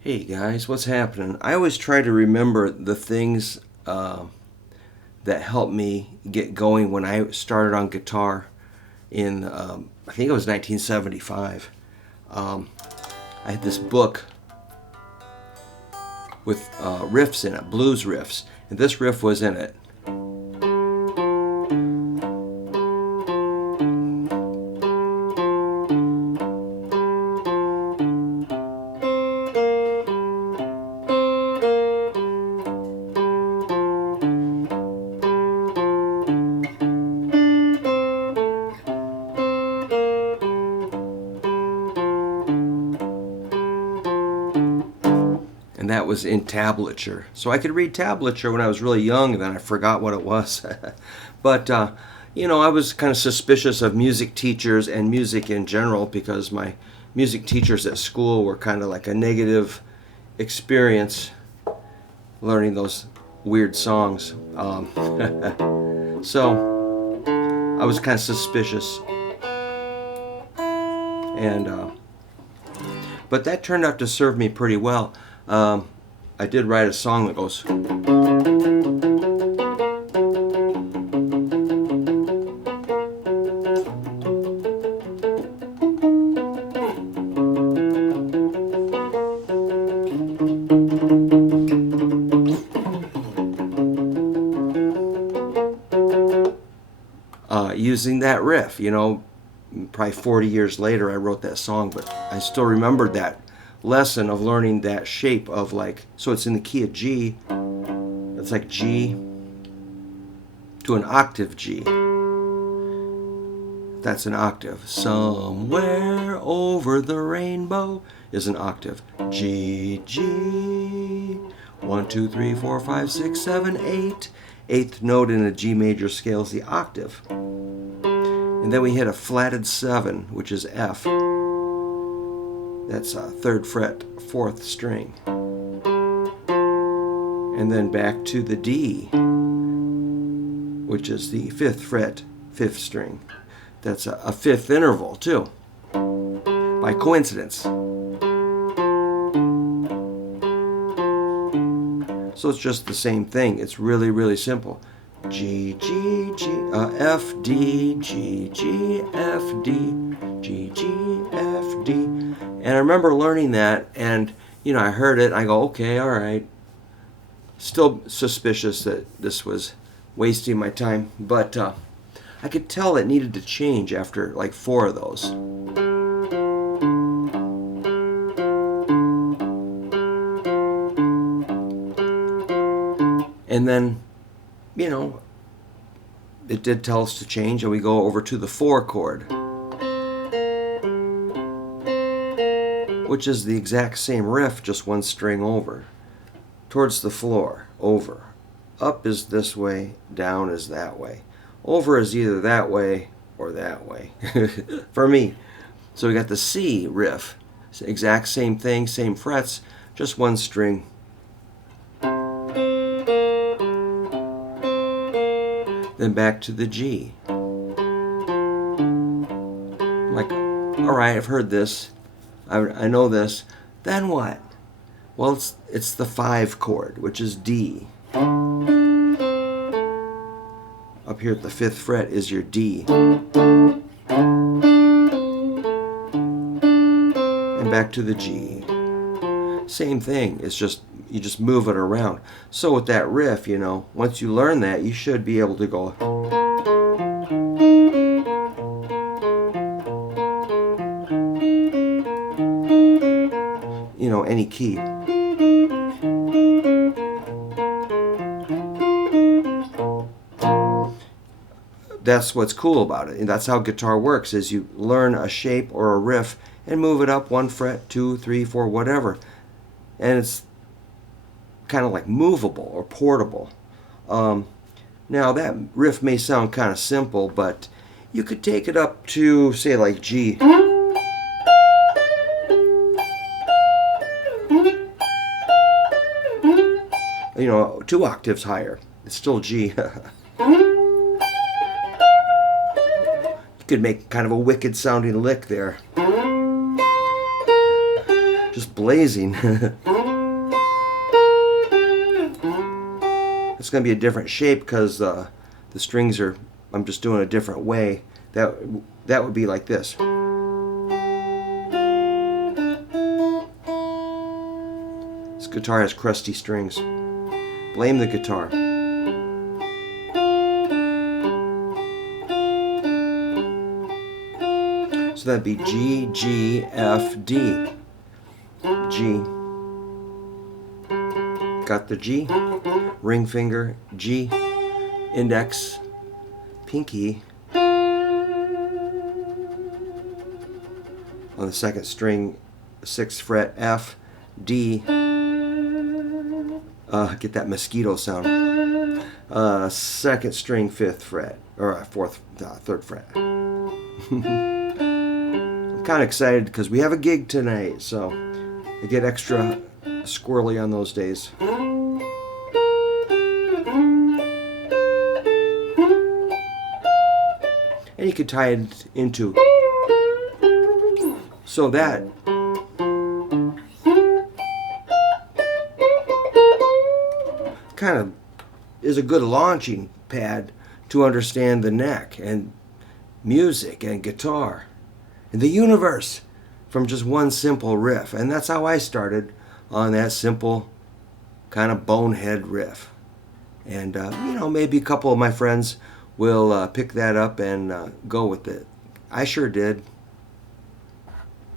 Hey guys, what's happening? I always try to remember the things that helped me get going when I started on guitar in, I think it was 1975. I had this book with riffs in it, blues riffs, and this riff was in it. And that was in tablature. So I could read tablature when I was really young, and then I forgot what it was. But, I was kind of suspicious of music teachers and music in general because my music teachers at school were kind of like a negative experience learning those weird songs. So I was kind of suspicious. And, but that turned out to serve me pretty well. I did write a song that goes. Using that riff, probably 40 years later I wrote that song, but I still remembered that lesson of learning that shape of so it's in the key of G. It's like G to an octave G. That's an octave. Somewhere over the rainbow is an octave. G, G. 1, 2, 3, 4, 5, 6, 7, 8. Eighth note in a G major scale is the octave. And then we hit a flatted 7, which is F. That's a 3rd fret, 4th string. And then back to the D, which is the 5th fret, 5th string. That's a 5th interval, too, by coincidence. So it's just the same thing. It's really, really simple. G, G, G, F, D, G, G, F, D, G, G, F, D. And I remember learning that, and, I heard it, and I go, okay, all right. Still suspicious that this was wasting my time, but I could tell it needed to change after, 4 of those. And then, it did tell us to change, and we go over to the 4 chord, which is the exact same riff, just 1 string over. Towards the floor, over. Up is this way, down is that way. Over is either that way or that way, for me. So we got the C riff, exact same thing, same frets, just 1 string. Then back to the G. I'm like, all right, I've heard this. I know this. Then what? Well, it's the 5 chord, which is D. Up here at the 5th fret is your D. And back to the G. Same thing. It's just, you just move it around. So with that riff, once you learn that, you should be able to go. Any key. That's what's cool about it. And that's how guitar works, is you learn a shape or a riff and move it up 1 fret, 2, 3, 4, whatever. And it's kind of like movable or portable. Now that riff may sound kind of simple, but you could take it up to, say, G. 2 octaves higher. It's still G. You could make kind of a wicked sounding lick there. just blazing. It's going to be a different shape because the strings are, I'm just doing a different way. That would be like this. This guitar has crusty strings. Blame the guitar. So that'd be G, G, F, D. G. Got the G. Ring finger, G. Index, pinky. On the second string, 6th fret, F, D. Get that mosquito sound. 2nd string, 5th fret, or 3rd fret. I'm kind of excited because we have a gig tonight, so I get extra squirrely on those days. And you could tie it into, so that kind of is a good launching pad to understand the neck and music and guitar and the universe from just one simple riff. And that's how I started on that simple kind of Bonehead riff. And maybe a couple of my friends will pick that up and go with it. I sure did.